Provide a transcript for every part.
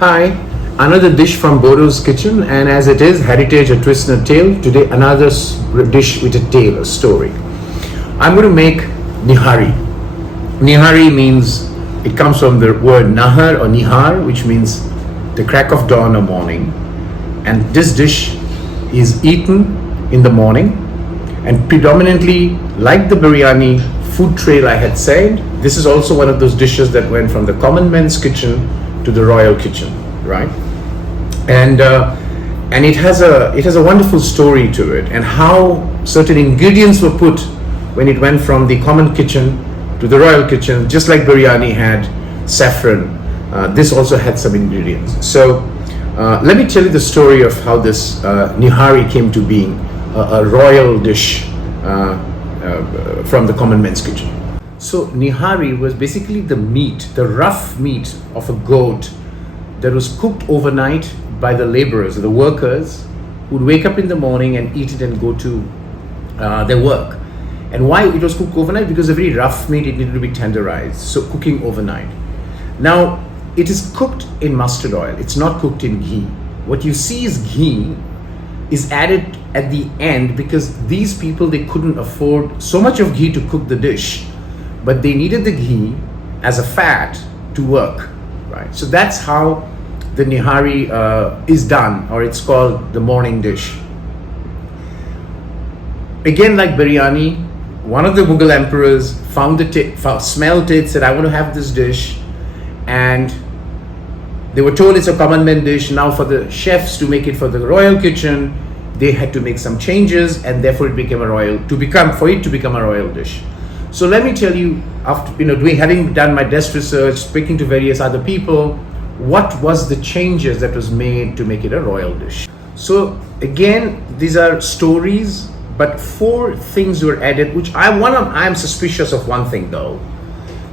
Hi, another dish from Bordo's kitchen, and as it is heritage, a twist and a tale, today another dish with a tale, a story. I'm going to make Nihari. Nihari means, it comes from the word Nahar or Nihar, which means the crack of dawn or morning. And this dish is eaten in the morning, and predominantly, like the biryani food trail I had said, this is also one of those dishes that went from the common man's kitchen to the royal kitchen, right? And it has a wonderful story to it, and how certain ingredients were put when it went from the common kitchen to the royal kitchen. Just like biryani had saffron, this also had some ingredients. So let me tell you the story of how this Nihari came to being a royal dish from the common man's kitchen. So Nihari was basically the meat, the rough meat of a goat that was cooked overnight by the laborers, the workers, who would wake up in the morning and eat it and go to their work. And why it was cooked overnight? Because a very rough meat, it needed to be tenderized, so cooking overnight. Now, it is cooked in mustard oil, it's not cooked in ghee. What you see is ghee is added at the end because these people, they couldn't afford so much of ghee to cook the dish, but they needed the ghee as a fat to work, right? So that's how the Nihari is done, or it's called the morning dish. Again, like biryani, one of the Mughal emperors smelled it, said, I want to have this dish, and they were told it's a common man dish. Now for the chefs to make it for the royal kitchen, they had to make some changes, and therefore it became for it to become a royal dish. So let me tell you, after having done my desk research, speaking to various other people, what was the changes that was made to make it a royal dish. So again, these are stories, but 4 things were added, which I'm suspicious of one thing though.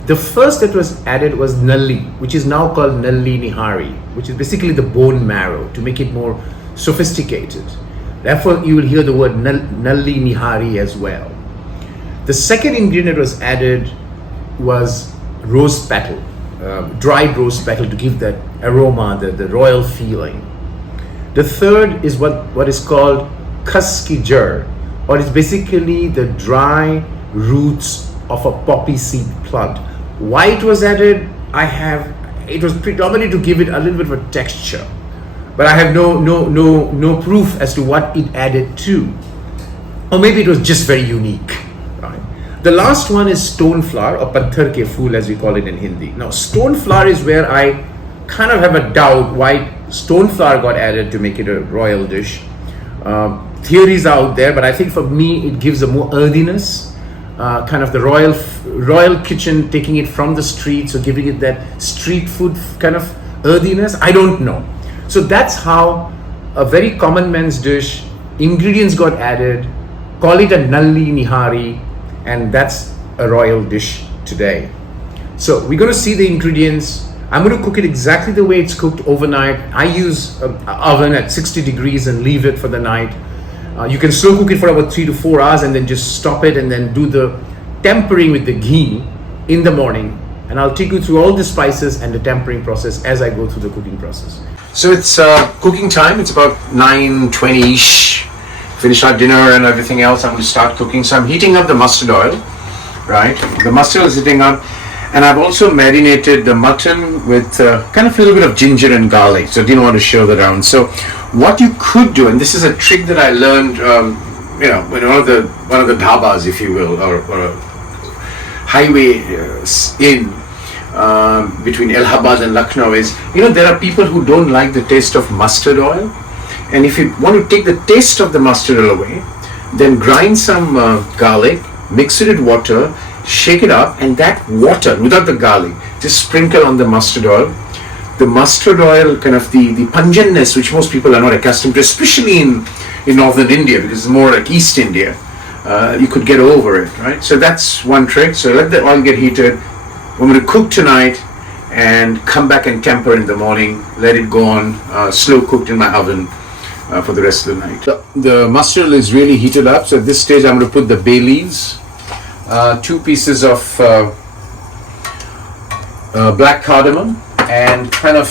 The first that was added was nalli, which is now called nalli nihari, which is basically the bone marrow, to make it more sophisticated. Therefore, you will hear the word nalli nihari as well. The second ingredient that was added was rose petal, dried rose petal, to give that aroma, the royal feeling. The third is what is called Khas Jeera, or it's basically the dry roots of a poppy seed plant. Why it was added, it was predominantly to give it a little bit of a texture, but I have no proof as to what it added to, or maybe it was just very unique. Right? The last one is stone flour, or patthar ke phool as we call it in Hindi. Now stone flour is where I kind of have a doubt why stone flour got added to make it a royal dish. Theories out there, but I think for me it gives a more earthiness, kind of the royal kitchen, taking it from the street, so giving it that street food kind of earthiness. I don't know. So that's how a very common man's dish, ingredients got added, call it a nalli nihari, and that's a royal dish today. So we're going to see the ingredients. I'm going to cook it exactly the way it's cooked overnight. I use an oven at 60 degrees and leave it for the night. You can slow cook it for about 3 to 4 hours and then just stop it and then do the tempering with the ghee in the morning. And I'll take you through all the spices and the tempering process as I go through the cooking process. So it's cooking time. It's about 9:20ish. Finish our dinner and everything else. I'm going to start cooking. So I'm heating up the mustard oil, right? The mustard oil is heating up. And I've also marinated the mutton with kind of a little bit of ginger and garlic. So I didn't want to show that around. So what you could do, and this is a trick that I learned, in one of the dhabas, if you will, or a highway inn between Allahabad and Lucknow, is there are people who don't like the taste of mustard oil, and if you want to take the taste of the mustard oil away, then grind some garlic, mix it with water, shake it up, and that water, without the garlic, just sprinkle on the mustard oil. The mustard oil, kind of the pungentness, which most people are not accustomed to, especially in northern India, because it's more like East India, you could get over it, right? So that's one trick. So let the oil get heated. I'm going to cook tonight and come back and temper in the morning. Let it go on slow cooked in my oven for the rest of the night. The mustard oil is really heated up. So at this stage, I'm going to put the bay leaves, 2 pieces of black cardamom, and kind of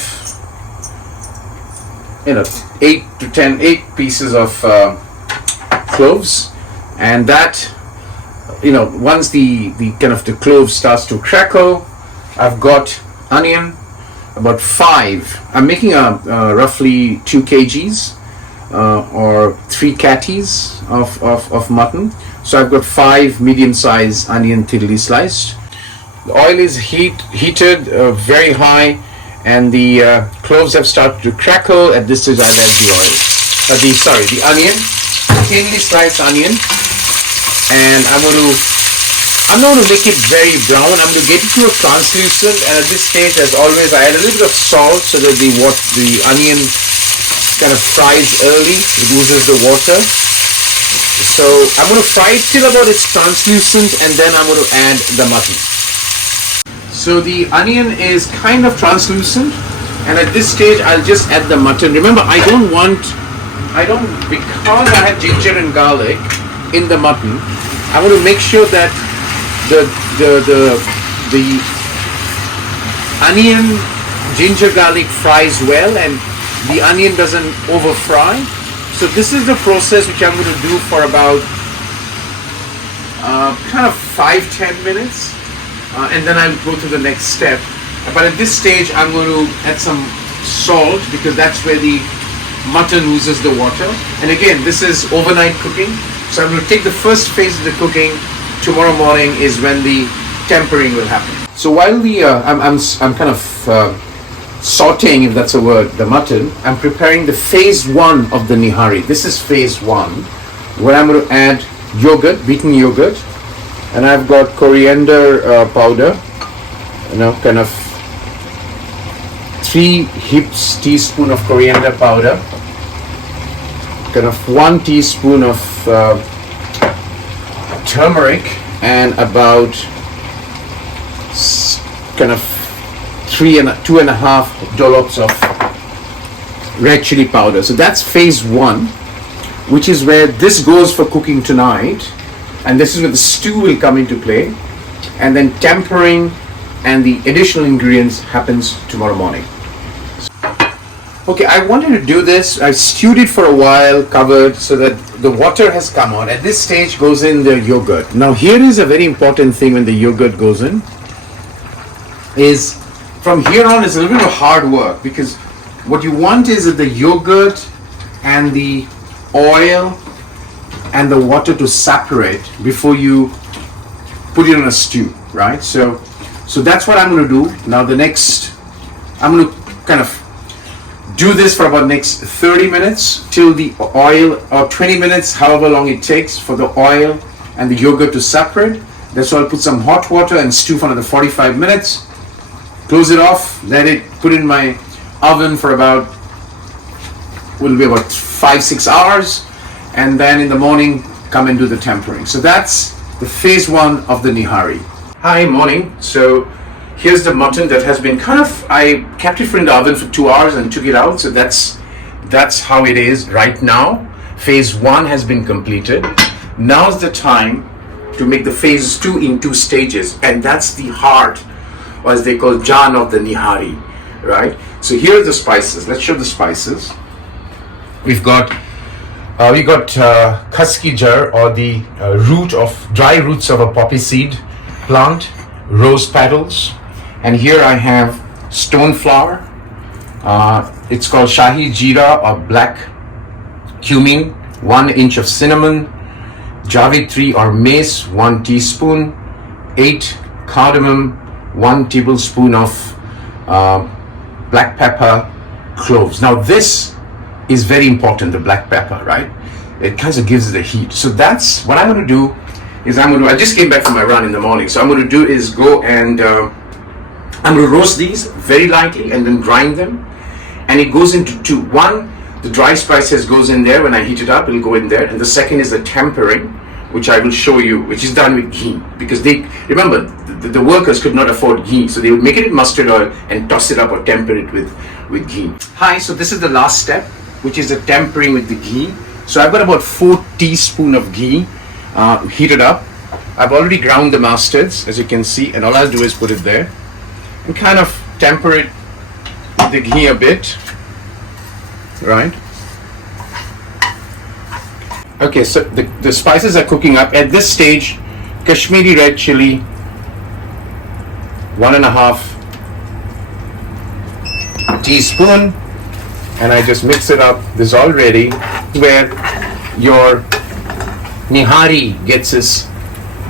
8 pieces of cloves, and that, once the kind of the clove starts to crackle, I've got onion, about 5. I'm making a roughly 2 kgs or 3 catties of mutton. So I've got 5 medium-sized onion thinly sliced. The oil is heated very high, and the cloves have started to crackle. At this stage, I'll add the oil. The onion, thinly sliced onion, and I'm not going to make it very brown. I'm going to get it to a translucent, and at this stage, as always, I add a little bit of salt so that the onion kind of fries early. It loses the water. So I'm going to fry it till about it's translucent, and then I'm going to add the mutton. So the onion is kind of translucent, and at this stage I'll just add the mutton. Remember, because I have ginger and garlic in the mutton, I want to make sure that the onion, ginger, garlic fries well, and the onion doesn't over fry. So this is the process which I'm going to do for about kind of 5-10 minutes. And then I'll go to the next step. But at this stage, I'm going to add some salt, because that's where the mutton loses the water. And again, this is overnight cooking. So I'm going to take the first phase of the cooking. Tomorrow morning is when the tempering will happen. So while I'm kind of sauteing, if that's a word, the mutton, I'm preparing the phase 1 of the nihari. This is phase 1, where I'm going to add yogurt, beaten yogurt. And I've got coriander powder, kind of 3 teaspoons of coriander powder, kind of 1 teaspoon of turmeric, and about kind of 2.5 dollops of red chili powder. So that's phase 1, which is where this goes for cooking tonight. And this is where the stew will come into play, and then tempering and the additional ingredients happens tomorrow morning. Okay, I wanted to do this. I stewed it for a while, covered, so that the water has come on. At this stage goes in the yogurt. Now here is a very important thing when the yogurt goes in, is from here on it's a little bit of hard work, because what you want is that the yogurt and the oil and the water to separate before you put it on a stew, right? So that's what I'm going to do. Now I'm going to kind of do this for about next 30 minutes till the oil, or 20 minutes, however long it takes for the oil and the yogurt to separate. That's why I'll put some hot water and stew for another 45 minutes. Close it off, put it in my oven for about 5-6 hours. And then in the morning, come and do the tempering. So that's the phase 1 of the nihari. Hi, morning. So here's the mutton that has been I kept it in the oven for 2 hours and took it out. So that's how it is right now. Phase 1 has been completed. Now's the time to make the phase 2 in 2 stages. And that's the heart, or as they call Jhad of the nihari, right? So here are the spices. Let's show the spices. We got Kashmiri Red, or the dry roots of a poppy seed plant, rose petals, and here I have stone flower. It's called Shahi Jeera, or black cumin, 1 inch of cinnamon, Jhad tree or mace, 1 teaspoon, 8 cardamom, 1 tablespoon of black pepper, cloves. Now this is very important, the black pepper, right? It kind of gives it the heat. So that's what I'm going to do. I just came back from my run in the morning, so I'm going to do is go and I'm going to roast these very lightly and then grind them, and it goes into 2. 1, the dry spices goes in there. When I heat it up, it'll go in there, and the second is the tempering, which I will show you, which is done with ghee, because remember the workers could not afford ghee, so they would make it in mustard oil and toss it up or temper it with ghee. Hi, so this is the last step, which is the tempering with the ghee. So I've got about 4 teaspoons of ghee heated up. I've already ground the mustards, as you can see, and all I'll do is put it there and kind of temper it with the ghee a bit. right? Okay, so the spices are cooking up. At this stage, Kashmiri red chili, 1.5 teaspoon, and I just mix it up. This is all ready, where your nihari gets its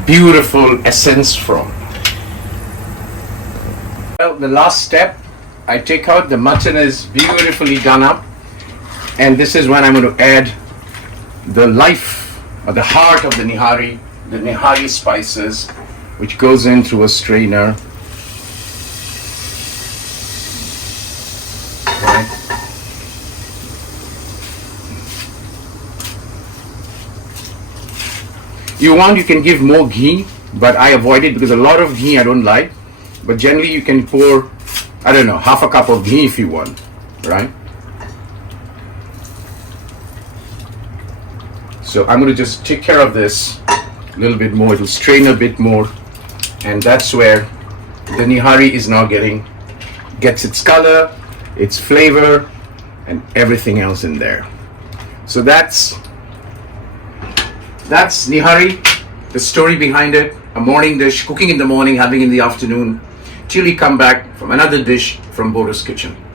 beautiful essence from. Well, the last step, I take out the mutton is beautifully done up, and this is when I'm going to add the life or the heart of the nihari spices, which goes in through a strainer. Right. You can give more ghee, but I avoid it because a lot of ghee I don't like. But generally you can pour, I don't know, half a cup of ghee if you want, right? So I'm going to just take care of this a little bit more. It will strain a bit more, and that's where the nihari is now gets its color, its flavor, and everything else in there. So that's nihari, the story behind it. A morning dish, cooking in the morning, having in the afternoon, till you come back from another dish from Bordo's kitchen.